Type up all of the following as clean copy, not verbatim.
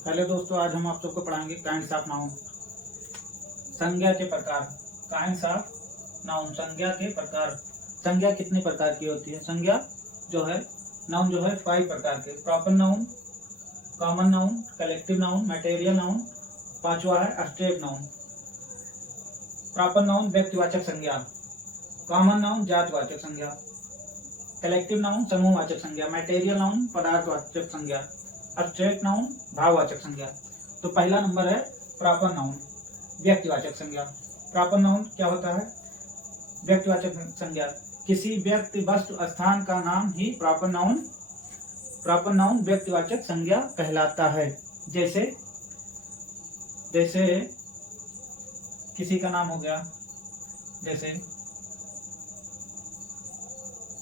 Hello दोस्तों, आज हम आप सबको पढ़ाएंगे काइंड्स ऑफ नाउन। संज्ञा के प्रकार। काइंड्स ऑफ नाउन, संज्ञा के प्रकार। संज्ञा कितने प्रकार की होती है? संज्ञा जो है नाउन जो है 5 प्रकार के। Proper noun, common noun, collective noun, material noun, पांचवा है एब्स्ट्रैक्ट नाउन। प्रॉपर नाउन व्यक्तिवाचक संज्ञा, कॉमन नाउन जातवाचक संज्ञा, कलेक्टिव नाउन समूहवाचक संज्ञा, मटेरियल नाउन पदार्थवाचक संज्ञा, एब्स्ट्रैक्ट नाउन भाववाचक संज्ञा। तो पहला नंबर है प्रॉपर नाउन, व्यक्तिवाचक संज्ञा। प्रॉपर नाउन क्या होता है? व्यक्तिवाचक संज्ञा, किसी व्यक्ति वस्तु स्थान का नाम ही प्रॉपर नाउन व्यक्तिवाचक संज्ञा कहलाता है। जैसे किसी का नाम हो गया, जैसे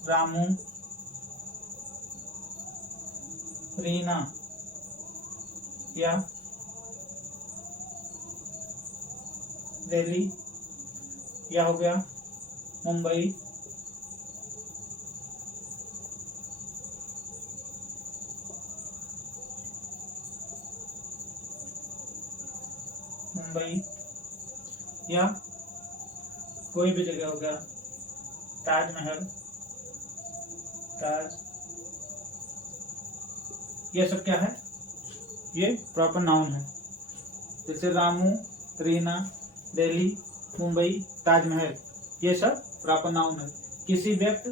रामू, रीना, या दिल्ली, या हो गया मुंबई, या कोई भी जगह हो गया, ताजमहल, ये सब क्या है? ये प्रॉपर नाउन है। जैसे रामू, रीना, दिल्ली, मुंबई, ताजमहल, ये सब प्रॉपर नाउन है। किसी व्यक्ति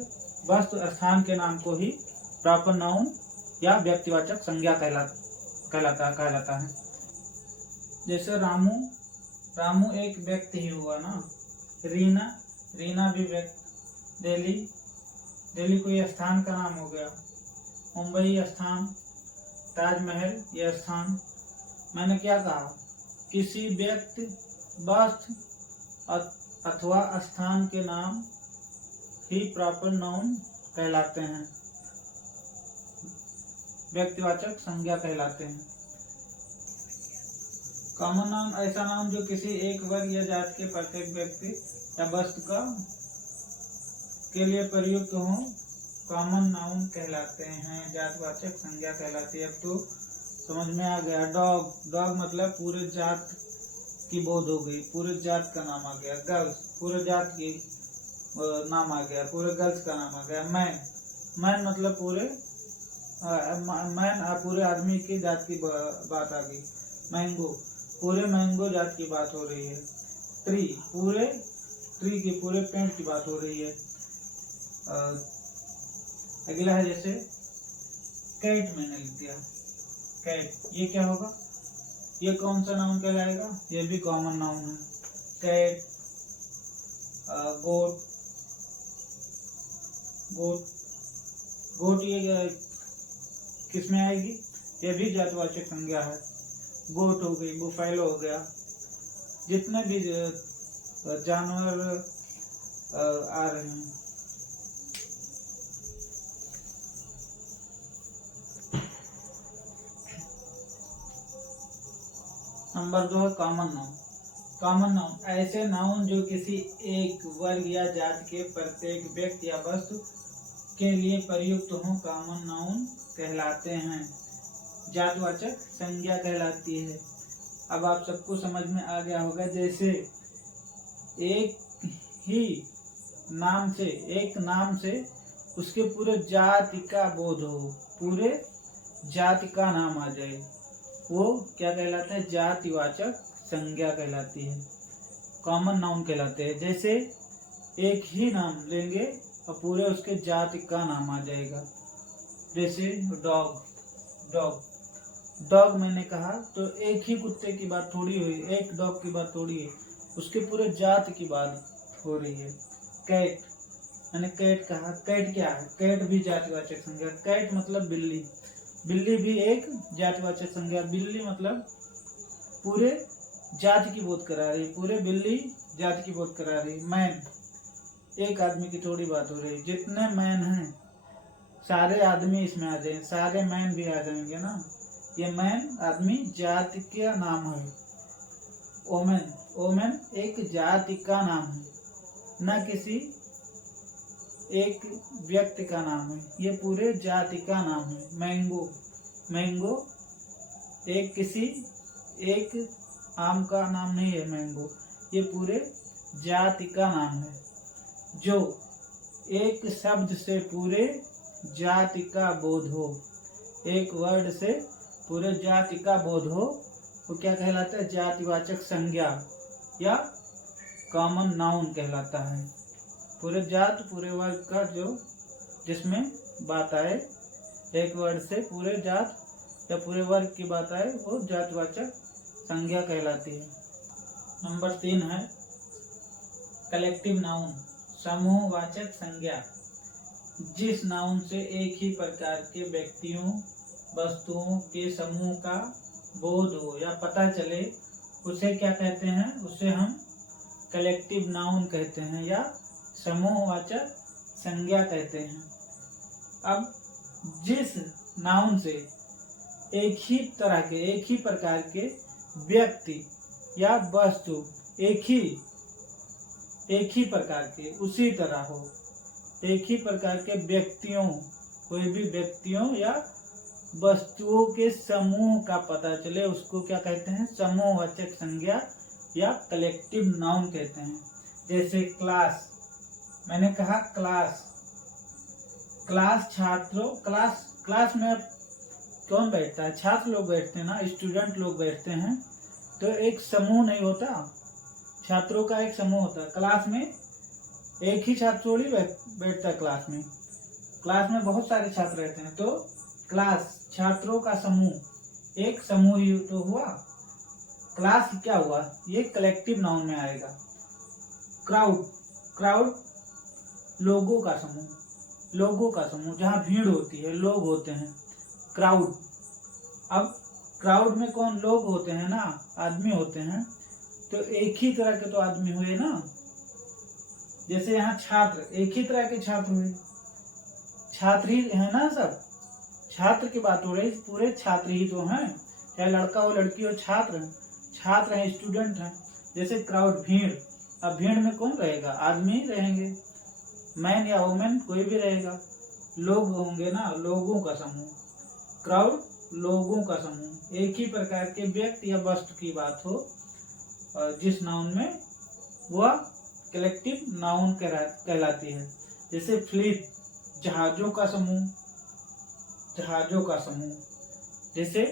वस्तु स्थान के नाम को ही प्रॉपर नाउन या व्यक्तिवाचक संज्ञा कहलाता है। जैसे रामू एक व्यक्ति ही हुआ ना, रीना भी व्यक्ति, दिल्ली कोई स्थान का नाम हो गया, मुंबई स्थान, ताजमहल यह स्थान। मैंने क्या कहा? किसी व्यक्ति वस्तु अथवा स्थान के नाम ही प्रॉपर नाउन कहलाते हैं, व्यक्तिवाचक संज्ञा कहलाते हैं। कॉमन नाउन ऐसा नाउन जो किसी एक वर्ग या जाति के प्रत्येक व्यक्ति या वस्तु के लिए प्रयुक्त हो, कॉमन नाउन कहलाते हैं, जातवाचक संज्ञा कहलाती है। अब तो समझ में आ गया। डॉग मतलब पूरे जात की बोध हो गई, पूरे जात का नाम आ गया। गर्ल्स पूरे जात की नाम आ गया, पूरे गर्ल्स का नाम आ गया। मैन मतलब पूरे आदमी की जात की बात आ गई। मैंगो पूरे मैंगो जात की बात हो रही है। ट्री की पूरे पेड़ की बात हो रही है। अगला है जैसे कैट, मैंने लिख दिया कैट, ये क्या होगा? ये कौन सा नाउन कहलाएगा? ये भी कॉमन नाउन है। कैट, गोट ये किस में आएगी? ये भी जातवाचक संज्ञा है। गोट हो गई, बुफेलो हो गया, जितने भी जानवर आ रहे हैं। नंबर 2 है कॉमन नाउन। कॉमन नाउन ऐसे नाउन जो किसी एक वर्ग या जाति के प्रत्येक व्यक्ति या वस्तु के लिए प्रयुक्त हो, कॉमन नाउन कहलाते हैं, जातवाचक संज्ञा कहलाती है। अब आप सबको समझ में आ गया होगा। जैसे एक नाम से उसके पूरे जाति का बोध हो, पूरे जाति का नाम आ जाए, वो क्या कहलाता है? जातिवाचक संज्ञा कहलाती है, कॉमन नाउन कहलाते हैं। जैसे एक ही नाम लेंगे और पूरे उसके जाति का नाम आ जाएगा। जैसे डॉग मैंने कहा तो एक ही कुत्ते की बात थोड़ी हुई, एक डॉग की बात थोड़ी है, उसके पूरे जाति की बात हो रही है। कैट, मैंने कैट कहा, कैट क्या है? कैट भी जातिवाचक संज्ञा। कैट मतलब बिल्ली भी एक जातिवाचक संज्ञा। बिल्ली मतलब पूरे जाति की बोध करा रही, पूरे बिल्ली जाति की बोध करा रही। मैन एक आदमी की थोड़ी बात हो रही, जितने मैन हैं सारे आदमी इसमें आ जाएंगे, सारे मैन भी आ जाएंगे ना। ये मैन आदमी जाति का नाम है। ओमेन एक जाति का नाम है, न किसी एक व्यक्ति का नाम है, ये पूरे जाति का नाम है। मैंगो एक आम का नाम नहीं है मैंगो, ये पूरे जाति का नाम है। जो एक शब्द से पूरे जाति का बोध हो, एक वर्ड से पूरे जाति का बोध हो, वो क्या कहलाता है? जातिवाचक संज्ञा या कॉमन नाउन कहलाता है। पूरे जात पूरे वर्ग का जो जिसमें बात आए, एक वर्ड से पूरे जात या पूरे वर्ग की बात आए, वो जातिवाचक संज्ञा कहलाती है। नंबर 3 है कलेक्टिव नाउन, समूहवाचक संज्ञा। जिस नाउन से एक ही प्रकार के व्यक्तियों वस्तुओं के समूह का बोध हो या पता चले, उसे क्या कहते हैं? उसे हम कलेक्टिव नाउन कहते हैं या समूहवाचक संज्ञा कहते हैं। अब जिस नाउन से एक ही तरह के, एक ही प्रकार के व्यक्ति या वस्तु एक ही प्रकार के उसी तरह हो, एक ही प्रकार के व्यक्तियों, कोई भी व्यक्तियों या वस्तुओं के समूह का पता चले, उसको क्या कहते हैं? समूहवाचक संज्ञा या कलेक्टिव नाउन कहते हैं। जैसे क्लास, मैंने कहा क्लास छात्रों, क्लास में कौन बैठता है? छात्र लोग बैठते हैं ना, स्टूडेंट लोग बैठते हैं, तो एक समूह नहीं होता, छात्रों का एक समूह होता है। क्लास में एक ही छात्र थोड़ी बैठता है, क्लास में बहुत सारे छात्र रहते हैं, तो क्लास छात्रों का समूह, एक समूह ही तो हुआ। क्लास क्या हुआ? ये कलेक्टिव नाउन में आएगा। क्राउड लोगों का समूह, जहाँ भीड़ होती है, लोग होते हैं, क्राउड। अब क्राउड में कौन लोग होते हैं ना, आदमी होते हैं, तो एक ही तरह के तो आदमी हुए ना। जैसे यहाँ छात्र, एक ही तरह के छात्र हुए, छात्र ही है ना, सब छात्र की बात हो रही, पूरे छात्र ही तो हैं, चाहे लड़का हो लड़की हो, छात्र हैं, स्टूडेंट हैं। जैसे क्राउड भीड़, अब भीड़ में कौन रहेगा? आदमी रहेंगे, मैन या वुमेन कोई भी रहेगा, लोग होंगे ना, लोगों का समूह। क्राउड लोगों का समूह, एक ही प्रकार के व्यक्ति या वस्तु की बात हो जिस नाउन में, वह कलेक्टिव नाउन कहलाती है। जैसे फ्लीट, जहाजों का समूह, जैसे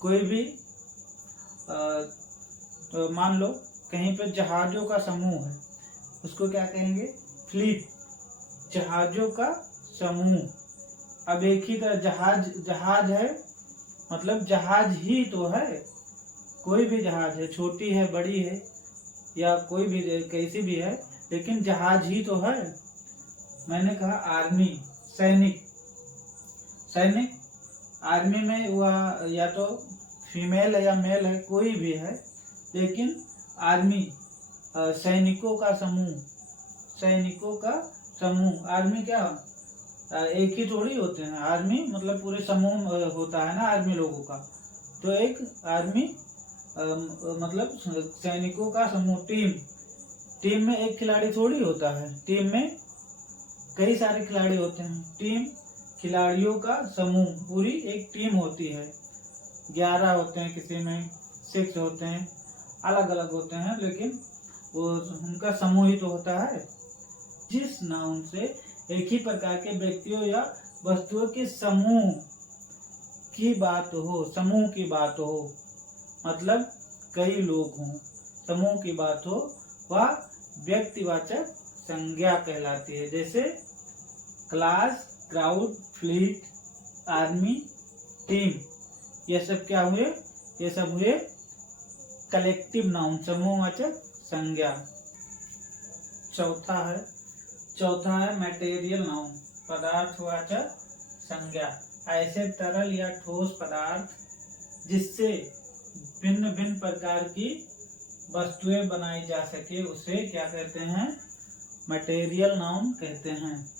कोई भी तो मान लो कहीं पे जहाजों का समूह है, उसको क्या कहेंगे? फ्लीट, जहाजों का समूह। अब एक ही तरह जहाज है, मतलब जहाज ही तो है, कोई भी जहाज है, छोटी है, बड़ी है, या कोई भी कैसी भी है, लेकिन जहाज ही तो है। मैंने कहा आर्मी, सैनिक, आर्मी में वह या तो फीमेल है या मेल है, कोई भी है, लेकिन आर्मी सैनिकों का समूह। आर्मी क्या एक ही थोड़ी होते हैं, आर्मी मतलब पूरे समूह होता है ना आर्मी लोगों का, तो एक आर्मी मतलब सैनिकों का समूह। टीम में एक खिलाड़ी थोड़ी होता है, टीम में कई सारे खिलाड़ी होते हैं, टीम खिलाड़ियों का समूह, पूरी एक टीम होती है। 11 होते हैं, किसी में 6 होते हैं, अलग अलग होते हैं, लेकिन वो उनका समूह ही तो होता है। जिस नाउन से एक ही प्रकार के व्यक्तियों या वस्तुओं के समूह की बात हो, मतलब कई लोग हों, समूह की बात हो, वह व्यक्तिवाचक संज्ञा कहलाती है। जैसे class, crowd, fleet, army, team, ये सब क्या हुए? ये सब हुए कलेक्टिव नाउन, समूहवाचक संज्ञा। चौथा है मटेरियल नाउन, पदार्थवाचक संज्ञा। ऐसे तरल या ठोस पदार्थ जिससे भिन्न भिन्न प्रकार की वस्तुएं बनाई जा सके, उसे क्या कहते हैं? मटेरियल नाउन कहते हैं।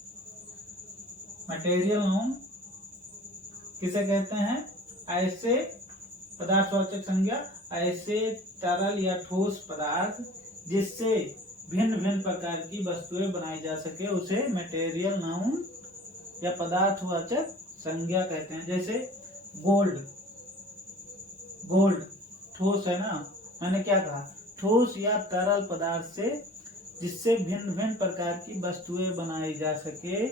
मटेरियल नाउन किसे कहते हैं? ऐसे पदार्थवाचक संज्ञा, ऐसे तरल या ठोस पदार्थ जिससे भिन्न भिन्न प्रकार की वस्तुएं बनाई जा सके, उसे मटेरियल नाउन या पदार्थवाचक संज्ञा कहते हैं। जैसे गोल्ड, गोल्ड ठोस है ना, मैंने क्या कहा, ठोस या तरल पदार्थ से जिससे भिन्न भिन्न प्रकार की वस्तुएं बनाई जा सके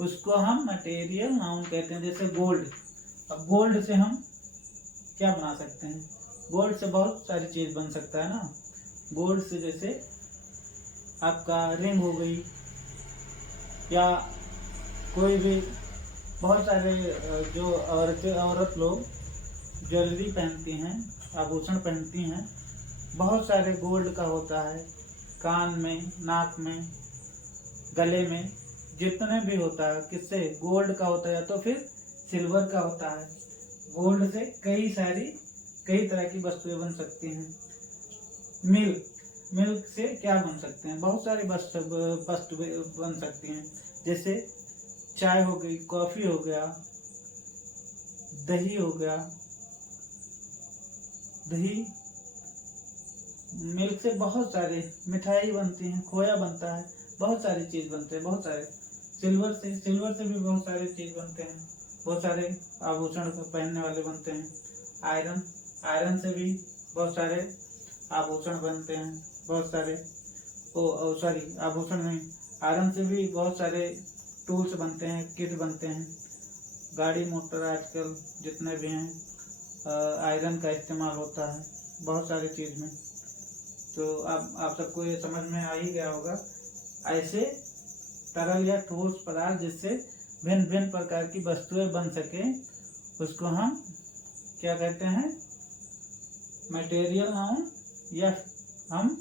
उसको हम मटेरियल नाउन कहते हैं। जैसे गोल्ड, अब गोल्ड से हम क्या बना सकते हैं, गोल्ड से बहुत सारी चीज बन सकता है ना। गोल्ड से जैसे आपका रिंग हो गई, या कोई भी बहुत सारे जो औरत लोग ज्वेलरी पहनती हैं, आभूषण पहनती हैं, बहुत सारे गोल्ड का होता है, कान में, नाक में, गले में, जितने भी होता है किससे गोल्ड का होता है या तो फिर सिल्वर का होता है। गोल्ड से कई तरह की वस्तुएं बन सकती हैं। मिल्क से क्या बन सकते हैं, बहुत सारी वस्तुएं बन सकती हैं, जैसे चाय हो गई, कॉफी हो गया, दही हो गया। दही, मिल्क से बहुत सारे मिठाई बनती है, खोया बनता है, बहुत सारी चीज बनते हैं। बहुत सारे सिल्वर से भी बहुत सारे चीज बनते हैं, बहुत सारे आभूषण पहनने वाले बनते हैं। आयरन से भी बहुत सारे आभूषण बनते हैं, बहुत सारे आभूषण नहीं, आयरन से भी बहुत सारे टूल्स बनते हैं, किट बनते हैं। गाड़ी मोटर आजकल जितने भी हैं आयरन का इस्तेमाल होता है बहुत सारी चीज में। तो अब आप सबको ये समझ में आ ही गया होगा। ऐसे तरल या ठोस पदार्थ जिससे भिन्न भिन्न प्रकार की वस्तुएं बन सके उसको हम क्या कहते हैं, मटेरियल नाउन, या हम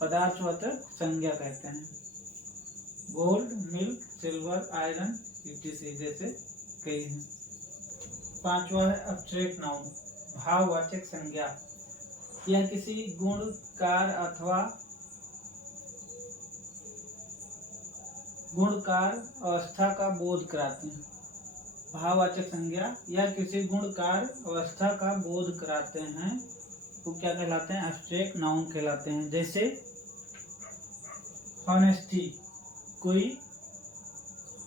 पदार्थवाचक संज्ञा कहते हैं। गोल्ड, मिल्क, सिल्वर, आयरन इत्यादि जैसे कई हैं। पांचवा है एब्स्ट्रैक्ट नाउन, भाववाचक संज्ञा। यह किसी गुण, कार्य अथवा गुणकार अवस्था का बोध कराते हैं। भाववाचक संज्ञा या किसी गुण, कार्य, अवस्था का बोध कराते हैं वो क्या कहलाते हैं, एब्स्ट्रैक्ट नाउन कहलाते हैं। जैसे ऑनेस्टी, कोई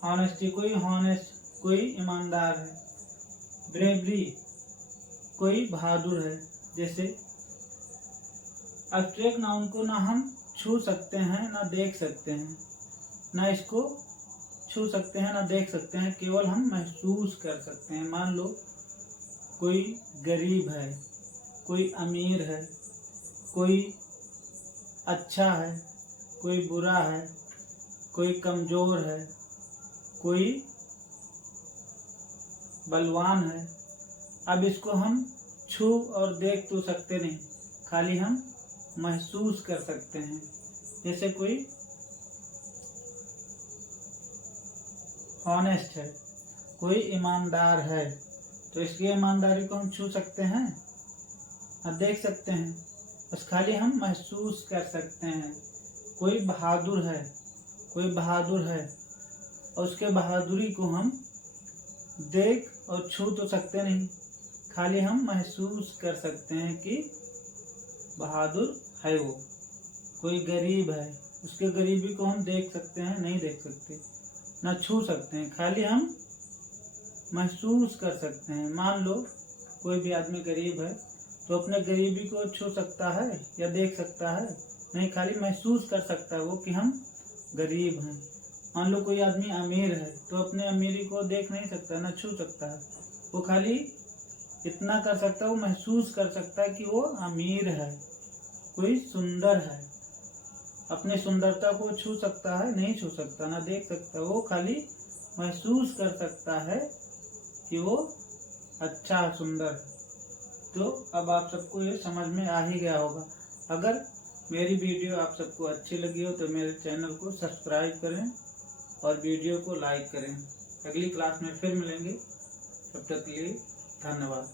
हॉनेस्ट, कोई ईमानदार है। ब्रेवरी, कोई बहादुर है। जैसे एब्स्ट्रैक्ट नाउन को ना हम छू सकते हैं ना देख सकते हैं, ना इसको छू सकते हैं ना देख सकते हैं, केवल हम महसूस कर सकते हैं। मान लो कोई गरीब है, कोई अमीर है, कोई अच्छा है, कोई बुरा है, कोई कमजोर है, कोई बलवान है। अब इसको हम छू और देख तो सकते नहीं, खाली हम महसूस कर सकते हैं। जैसे कोई हॉनेस्ट है, कोई ईमानदार है, तो इसकी ईमानदारी को हम छू सकते हैं और देख सकते हैं, बस खाली हम महसूस कर सकते हैं। कोई बहादुर है और उसके बहादुरी को हम देख और छू तो सकते नहीं, खाली हम महसूस कर सकते हैं कि बहादुर है वो। कोई गरीब है, उसके गरीबी को हम देख सकते हैं, नहीं देख सकते, ना छू सकते हैं, खाली हम महसूस कर सकते हैं। मान लो कोई भी आदमी गरीब है तो अपने गरीबी को छू सकता है या देख सकता है, नहीं, खाली महसूस कर सकता है वो कि हम गरीब हैं। मान लो कोई आदमी अमीर है तो अपने अमीरी को देख नहीं सकता, ना छू सकता है, वो खाली इतना कर सकता है, वो महसूस कर सकता है कि वो अमीर है। कोई सुंदर है, अपनी सुंदरता को छू सकता है, नहीं छू सकता, ना देख सकता, वो खाली महसूस कर सकता है कि वो अच्छा सुंदर। तो अब आप सबको ये समझ में आ ही गया होगा। अगर मेरी वीडियो आप सबको अच्छी लगी हो तो मेरे चैनल को सब्सक्राइब करें और वीडियो को लाइक करें। अगली क्लास में फिर मिलेंगे, तब तक के लिए धन्यवाद।